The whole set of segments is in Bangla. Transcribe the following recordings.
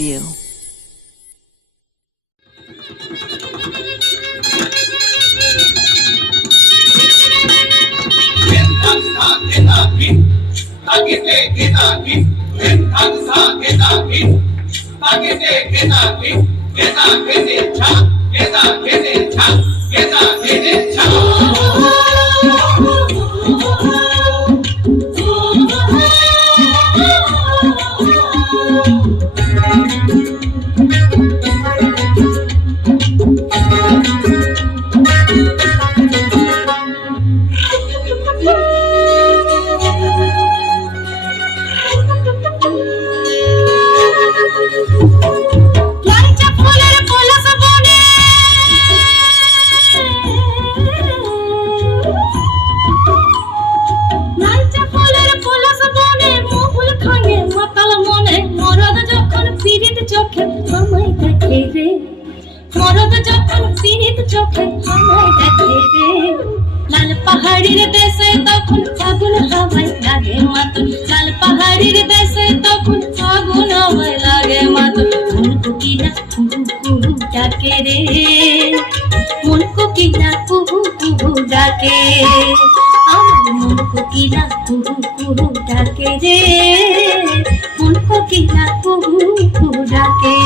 you. মরদ যখন পিরিত চোখে আমায় দেখে রে, লাল পাহাড়ির দেশে তখন ফাগুন হাওয়ায় লাগে মাতন, লাল পাহাড়ির দেশে তখন ফাগুন হাওয়ায় লাগে মাতন। মন কোকিলা কুহু কুহু ডাকে রে, মন কোকিলা কুহু কুহু ডাকে, আমার মন কোকিলা কুহু কুহু ডাকে রে, মন কোকিলা কুহু কুহু ডাকে।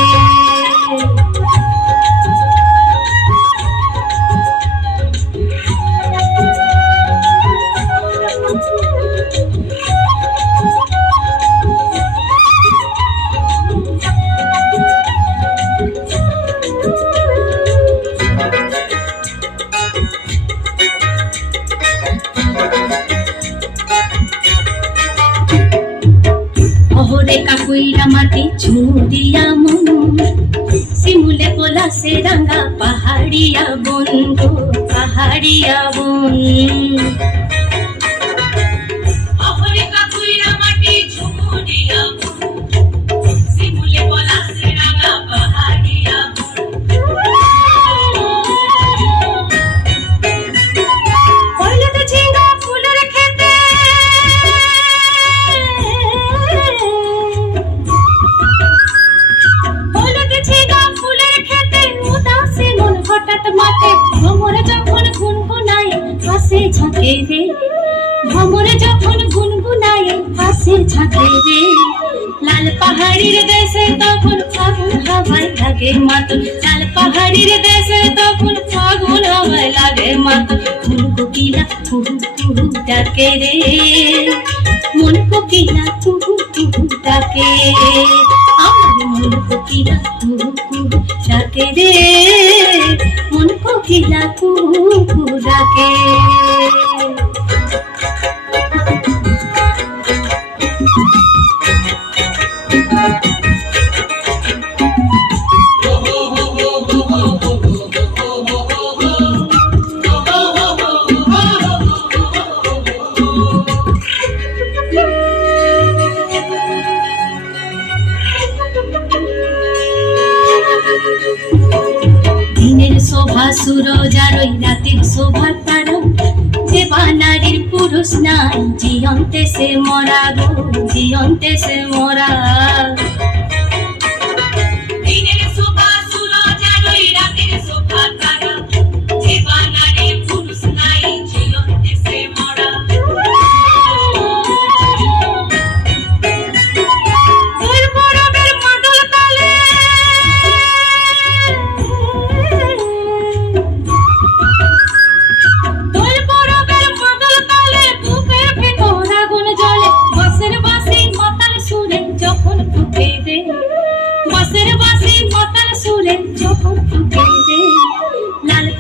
অহরে কাকুইরা মাটি ঝুড়িয়া মন, শিমুলে পলাশে রাঙা পাহাড়িয়া বন গো পাহাড়িয়া বন। অহরে কাকুইরা মাটি ঝুড়িয়া মন, শিমুলে পলাশে রাঙা পাহাড়িয়া বন। হলুদ ঝিঙ্গা ফুলের খেতে, ভ্রমরে যখন গুনগুনাই হাসে ঝাঁকে রে, ভ্রমরে যখন গুনগুনাই হাসে ঝাঁকে রে, লাল পাহাড়ির দেশে তখন ফাগুন হাওয়ায় লাগে মাতন, লাল পাহাড়ির দেশে তখন ফাগুন হাওয়ায় লাগে মাতন। মন কোকিলা কুহু কুহু ডাকে রে, মন কোকিলা কুহু কুহু ডাকে, আমার মন কোকিলা কুহু কুহু ডাকে রে, মন কোকিলা কুহু কুহু ডাকে। দিনের শোভা সুরজ আর ওই রাতের শোভা তারা, যে বানারির পুরুষ নাই জিয়ন্তে সে মরা গো জিয়ন্তে সে মরা। দিনের শোভা সুরজ আর ওই রাতের শোভা তারা, যে বানারির পুরুষ নাই জিয়ন্তে সে মরা।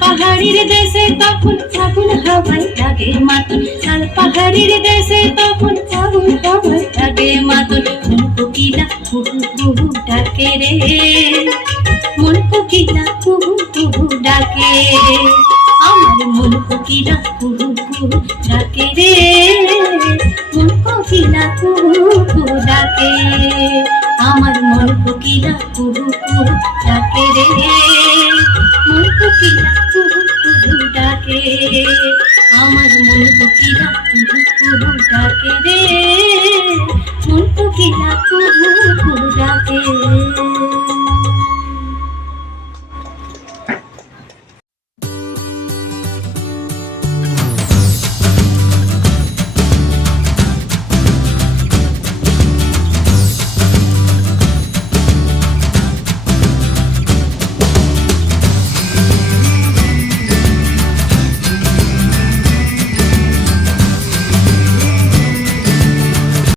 পাহাড়ির দেশে তখন ফাগুন হাওয়ায় লাগে মাতন, লাল পাহাড়ির দেশে তখন ফাগুন হাওয়ায় লাগে মাতন। মন কোকিলা কুহু কুহু ডাকে রে, মন কোকিলা কুহু কুহু ডাকে, আমার মন কোকিলা কুহু কুহু ডাকে রে, মন কোকিলা কুহু কুহু ডাকে, আমার মন কোকিলা কুহু কুহু ডাকে।